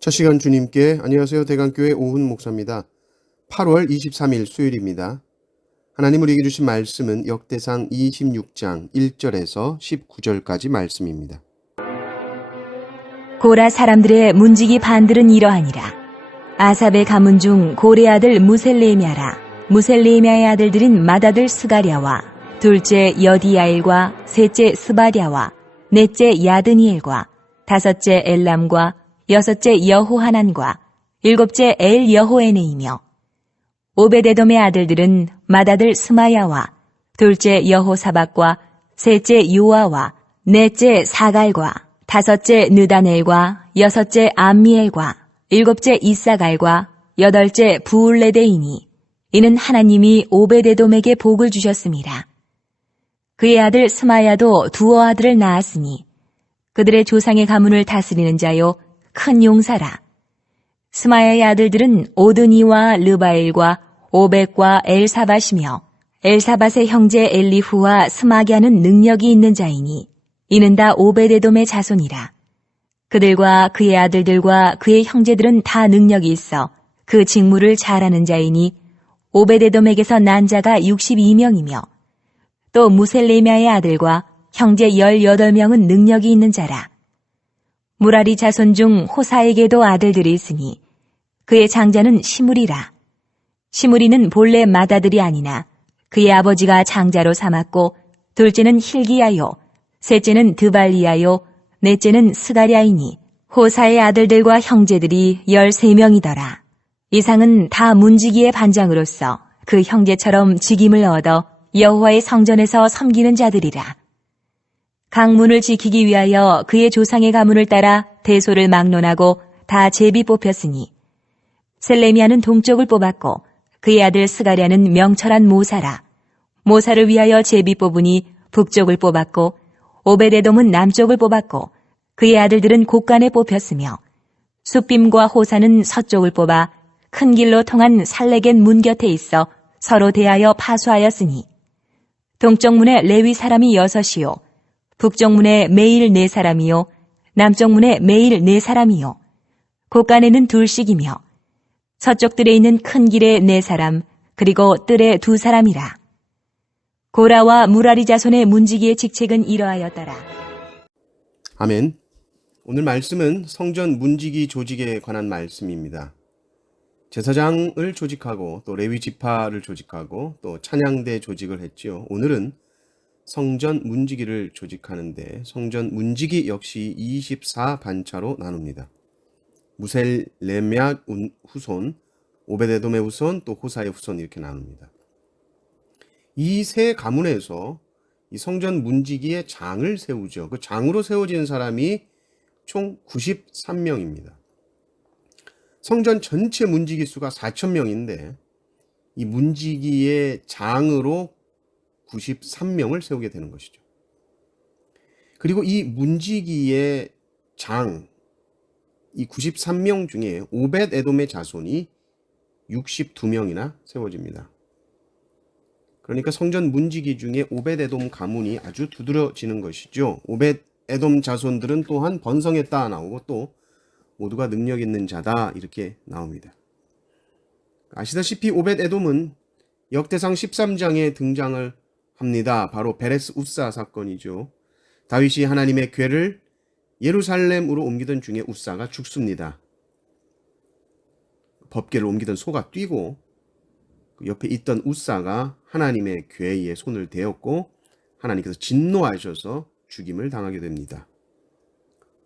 첫 시간 주님께 안녕하세요. 대강교회 오훈 목사입니다. 8월 23일 수요일입니다. 하나님 우리에게 주신 말씀은 역대상 26장 1절에서 19절까지 말씀입니다. 고라 사람들의 문지기 반들은 이러하니라. 아삽의 가문 중 고레 아들 무셀레미아라. 무셀레미아의 아들들인 맏아들 스가랴와 둘째 여디야엘과 셋째 스바랴와 넷째 야드니엘과 다섯째 엘람과 여섯째 여호하난과 일곱째 엘 여호에네이며 오베데돔의 아들들은 맏아들 스마야와 둘째 여호사박과 셋째 요아와 넷째 사갈과 다섯째 느다넬과 여섯째 암미엘과 일곱째 이사갈과 여덟째 부울레데이니 이는 하나님이 오베데돔에게 복을 주셨습니다. 그의 아들 스마야도 두어 아들을 낳았으니 그들의 조상의 가문을 다스리는 자요 큰 용사라. 스마야의 아들들은 오드니와 르바엘과 오벡과 엘사밧이며 엘사밧의 형제 엘리후와 스마갸는 능력이 있는 자이니 이는 다 오베데돔의 자손이라. 그들과 그의 아들들과 그의 형제들은 다 능력이 있어 그 직무를 잘하는 자이니 오베데돔에게서 난 자가 62명이며 또 무셀레미아의 아들과 형제 18명은 능력이 있는 자라. 무라리 자손 중 호사에게도 아들들이 있으니 그의 장자는 시므리라. 시므리는 본래 맏아들이 아니나 그의 아버지가 장자로 삼았고 둘째는 힐기야요 셋째는 드발리야요 넷째는 스가랴이니 호사의 아들들과 형제들이 13명이더라. 이상은 다 문지기의 반장으로서 그 형제처럼 직임을 얻어 여호와의 성전에서 섬기는 자들이라. 강문을 지키기 위하여 그의 조상의 가문을 따라 대소를 막론하고 다 제비 뽑혔으니 셀레미아는 동쪽을 뽑았고 그의 아들 스가랴는 명철한 모사라. 모사를 위하여 제비 뽑으니 북쪽을 뽑았고 오베데돔은 남쪽을 뽑았고 그의 아들들은 곳간에 뽑혔으며 숫빔과 호사는 서쪽을 뽑아 큰 길로 통한 살레겐 문 곁에 있어 서로 대하여 파수하였으니 동쪽 문에 레위 사람이 6이요 북쪽 문에 매일 4사람이요 남쪽 문에 매일 4사람이요 곳간에는 2씩이며 서쪽 뜰에 있는 큰 길에 4사람 그리고 뜰에 2사람이라. 고라와 무라리 자손의 문지기의 직책은 이러하였더라. 아멘. 오늘 말씀은 성전 문지기 조직에 관한 말씀입니다. 제사장을 조직하고 또 레위 지파를 조직하고 또 찬양대 조직을 했죠. 오늘은 성전 문지기를 조직하는데 성전 문지기 역시 24반차로 나눕니다. 무셀레미아 후손, 오베데돔의 후손, 또 호사의 후손 이렇게 나눕니다. 이 세 가문에서 이 성전 문지기의 장을 세우죠. 그 장으로 세워진 사람이 총 93명입니다. 성전 전체 문지기 수가 4,000명인데 이 문지기의 장으로 93명을 세우게 되는 것이죠. 그리고 이 문지기의 장, 이 93명 중에 오벳에돔의 자손이 62명이나 세워집니다. 그러니까 성전 문지기 중에 오벳에돔 가문이 아주 두드러지는 것이죠. 오벳에돔 자손들은 또한 번성했다 나오고 또 모두가 능력 있는 자다 이렇게 나옵니다. 아시다시피 오벳에돔은 역대상 13장에 등장을 합니다. 바로 베레스 우사 사건이죠. 다윗이 하나님의 궤를 예루살렘으로 옮기던 중에 우사가 죽습니다. 법궤를 옮기던 소가 뛰고 그 옆에 있던 우사가 하나님의 궤에 손을 대었고 하나님께서 진노하셔서 죽임을 당하게 됩니다.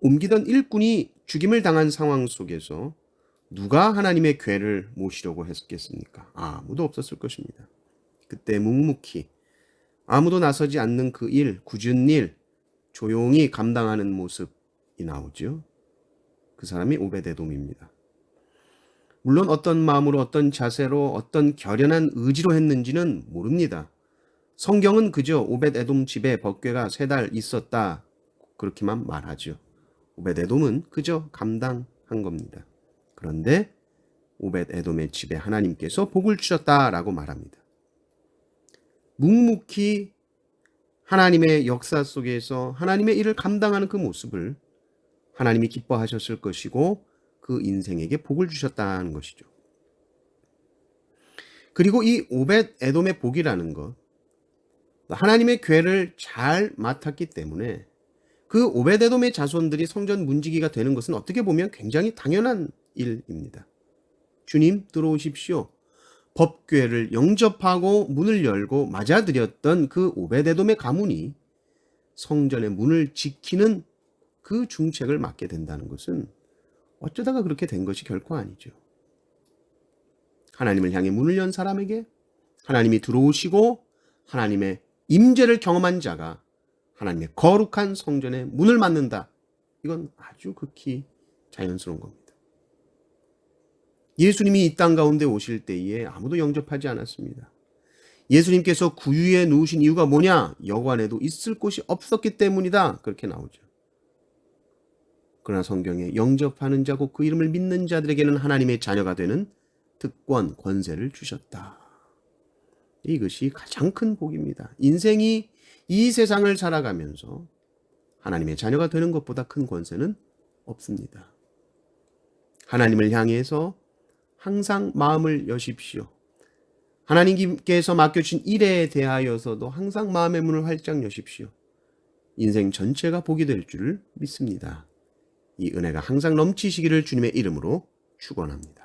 옮기던 일꾼이 죽임을 당한 상황 속에서 누가 하나님의 궤를 모시려고 했겠습니까? 아무도 없었을 것입니다. 그때 묵묵히 아무도 나서지 않는 그 일, 굳은 일, 조용히 감당하는 모습이 나오죠. 그 사람이 오베데돔입니다. 물론 어떤 마음으로 어떤 자세로 어떤 결연한 의지로 했는지는 모릅니다. 성경은 그저 오벳에돔 집에 법궤가 3달 있었다 그렇게만 말하죠. 오벳에돔은 그저 감당한 겁니다. 그런데 오벳 에돔의 집에 하나님께서 복을 주셨다라고 말합니다. 묵묵히 하나님의 역사 속에서 하나님의 일을 감당하는 그 모습을 하나님이 기뻐하셨을 것이고 그 인생에게 복을 주셨다는 것이죠. 그리고 이 오벳 에돔의 복이라는 것, 하나님의 궤를 잘 맡았기 때문에 그 오벳 에돔의 자손들이 성전 문지기가 되는 것은 어떻게 보면 굉장히 당연한 일입니다. 주님 들어오십시오. 법궤를 영접하고 문을 열고 맞아들였던 그 오벳 에돔의 가문이 성전의 문을 지키는 그 중책을 맡게 된다는 것은 어쩌다가 그렇게 된 것이 결코 아니죠. 하나님을 향해 문을 연 사람에게 하나님이 들어오시고 하나님의 임재를 경험한 자가 하나님의 거룩한 성전에 문을 맞는다. 이건 아주 극히 자연스러운 겁니다. 예수님이 이 땅 가운데 오실 때에 아무도 영접하지 않았습니다. 예수님께서 구유에 누우신 이유가 뭐냐? 여관에도 있을 곳이 없었기 때문이다. 그렇게 나오죠. 그러나 성경에 영접하는 자고 그 이름을 믿는 자들에게는 하나님의 자녀가 되는 특권, 권세를 주셨다. 이것이 가장 큰 복입니다. 인생이 이 세상을 살아가면서 하나님의 자녀가 되는 것보다 큰 권세는 없습니다. 하나님을 향해서 항상 마음을 여십시오. 하나님께서 맡겨주신 일에 대하여서도 항상 마음의 문을 활짝 여십시오. 인생 전체가 복이 될 줄을 믿습니다. 이 은혜가 항상 넘치시기를 주님의 이름으로 축원합니다.